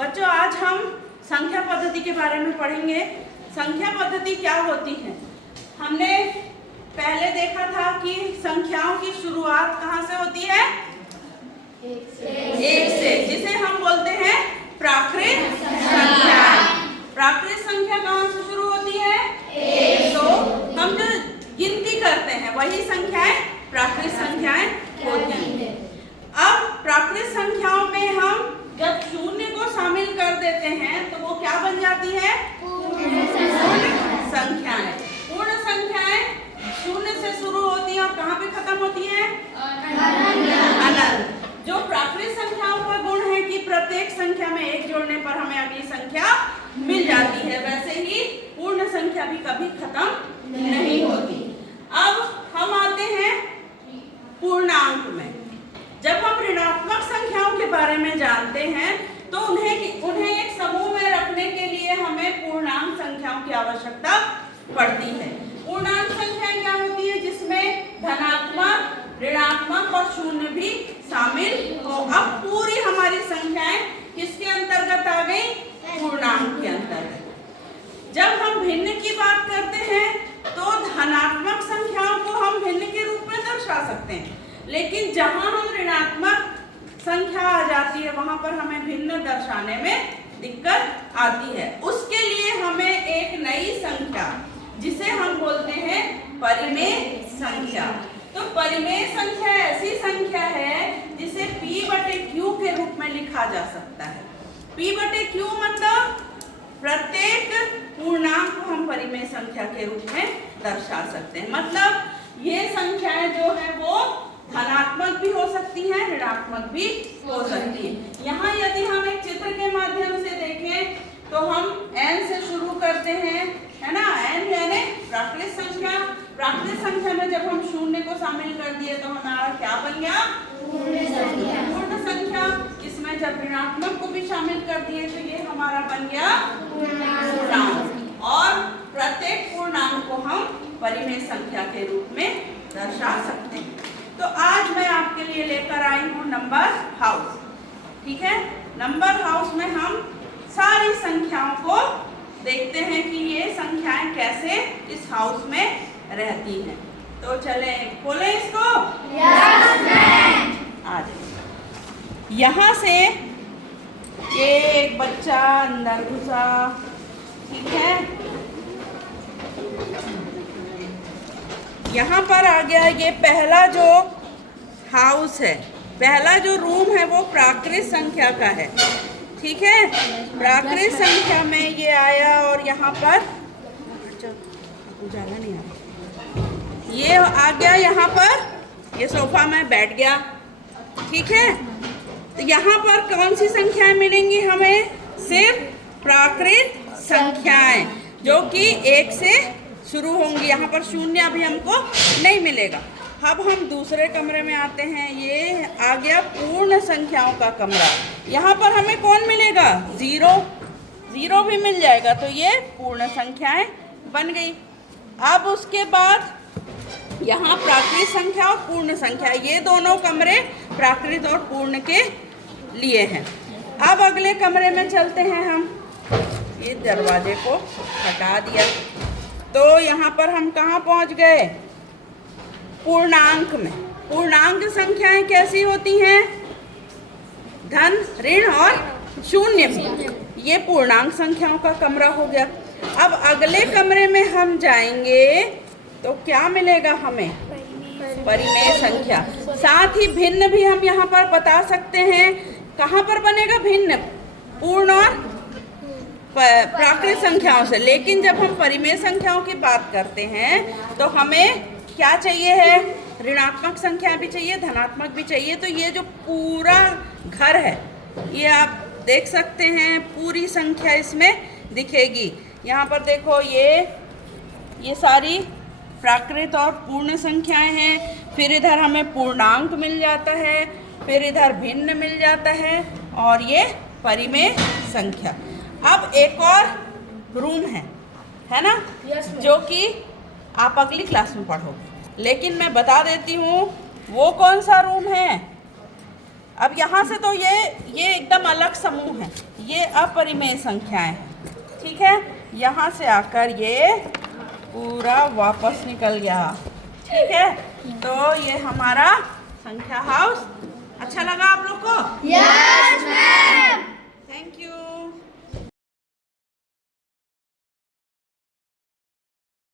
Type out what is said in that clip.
बच्चों आज हम संख्या पद्धति के बारे में पढ़ेंगे। संख्या पद्धति क्या होती है? हमने पहले देखा था कि संख्याओं की शुरुआत कहाँ से होती है? एक से, जिसे हम बोलते हैं प्राकृत संख्या। प्राकृत संख्या कहाँ से शुरू होती है? एक। तो हम जो गिनती करते हैं वही संख्याएं प्राकृत संख्याएं होती हैं। अब प्राकृत संख्याओं में हम जब शून्य को शामिल कर देते हैं तो वो क्या बन जाती है? पूर्ण संख्याएं। पूर्ण संख्याएं शून्य से शुरू होती है और कहाँ पे खत्म होती है? अनंत। जो प्राकृत संख्याओं का गुण है कि प्रत्येक संख्या में एक जोड़ने पर हमें अगली संख्या मिल जाती है, वैसे ही पूर्ण संख्या भी कभी खत्म नहीं होती। अब हम आते हैं पूर्णांक में। जब हम ऋणात्मक संख्याओं के बारे में जानते हैं तो उन्हें एक समूह में रखने के लिए हमें पूर्णांक संख्याओं की आवश्यकता पड़ती है। पूर्णांक संख्याएं क्या होती है? जिसमें धनात्मक, ऋणात्मक और शून्य भी शामिल हो। अब पूरी हमारी संख्याएं किसके अंतर्गत आ गई? पूर्णांक के अंतर्गत। जब हम भिन्न की बात करते हैं तो धनात्मक संख्याओं को हम भिन्न के रूप में दर्शा सकते हैं, लेकिन जहां हम ऋणात्मक संख्या आ जाती है वहां पर हमें भिन्न दर्शाने में दिक्कत आती है। उसके लिए हमें एक नई संख्या, जिसे हम बोलते हैं परिमेय संख्या। तो परिमेय संख्या ऐसी संख्या है जिसे P/Q के रूप में लिखा जा सकता है। P/Q मतलब प्रत्येक पूर्णांक को हम परिमेय संख्या के रूप में दर्शा सकते हैं। मतलब ये संख्याएं जो है वो धनात्मक भी हो सकती हैं, ऋणात्मक भी हो सकती है। यहाँ यदि हम एक चित्र के माध्यम से देखें तो हम n से शुरू करते हैं, है ना? n यानी प्राकृत संख्या। प्राकृत संख्या में जब हम शून्य को शामिल कर दिए तो हमारा क्या बन गया? पूर्ण संख्या। इसमें जब ऋणात्मक को भी शामिल कर दिए तो ये हमारा बन गया पूर्णांक। और प्रत्येक पूर्णांक को हम परिमेय संख्या के रूप में दर्शा सकते हैं। तो आज मैं आपके लिए लेकर आई हूँ नंबर हाउस। ठीक है, नंबर हाउस में हम सारी संख्याओं को देखते हैं कि ये संख्याएं कैसे इस हाउस में रहती हैं। तो चले खोलें इसको। आ जाए। यहाँ से ये एक बच्चा अंदर घुसा, ठीक है। यहाँ पर आ गया ये पहला जो हाउस है, पहला जो रूम है वो प्राकृत संख्या का है, ठीक है। प्राकृत संख्या में ये आया और यहाँ पर उजाला नहीं आ रहा, ये आ गया यहाँ पर, ये सोफा में बैठ गया, ठीक है। तो यहाँ पर कौन सी संख्याएं मिलेंगी हमें? सिर्फ प्राकृत संख्याएं जो कि एक से शुरू होंगी। यहाँ पर शून्य अभी हमको नहीं मिलेगा। अब हम दूसरे कमरे में आते हैं। ये आ गया पूर्ण संख्याओं का कमरा। यहाँ पर हमें कौन मिलेगा? जीरो। जीरो भी मिल जाएगा, तो ये पूर्ण संख्याएं बन गई। अब उसके बाद यहाँ प्राकृत संख्या और पूर्ण संख्या, ये दोनों कमरे प्राकृत और पूर्ण के लिए हैं। अब अगले कमरे में चलते हैं हम। ये दरवाजे को हटा दिया तो यहाँ पर हम कहाँ पहुँच गए? पूर्णांक में। पूर्णांक संख्याएं कैसी होती हैं? धन, ऋण और शून्य भी। ये पूर्णांक संख्याओं का कमरा हो गया। अब अगले कमरे में हम जाएंगे तो क्या मिलेगा हमें? परिमेय संख्या। साथ ही भिन्न भी हम यहाँ पर बता सकते हैं। कहाँ पर बनेगा भिन्न? पूर्ण और प्राकृत संख्याओं से। लेकिन जब हम परिमेय संख्याओं की बात करते हैं तो हमें क्या चाहिए है? ऋणात्मक संख्या भी चाहिए, धनात्मक भी चाहिए। तो ये जो पूरा घर है, ये आप देख सकते हैं, पूरी संख्या इसमें दिखेगी। यहाँ पर देखो, ये सारी प्राकृत और पूर्ण संख्याएं हैं। फिर इधर हमें पूर्णांक मिल जाता है, फिर इधर भिन्न मिल जाता है, और ये परिमेय संख्या। अब एक और रूम है ना? जो कि आप अगली क्लास में पढ़ोगे, लेकिन मैं बता देती हूँ वो कौन सा रूम है। अब यहाँ से तो ये एकदम अलग समूह है, ये अपरिमेय संख्याएं हैं, ठीक है। यहाँ से आकर ये पूरा वापस निकल गया, ठीक है। तो ये हमारा संख्या हाउस अच्छा लगा आप लोग को?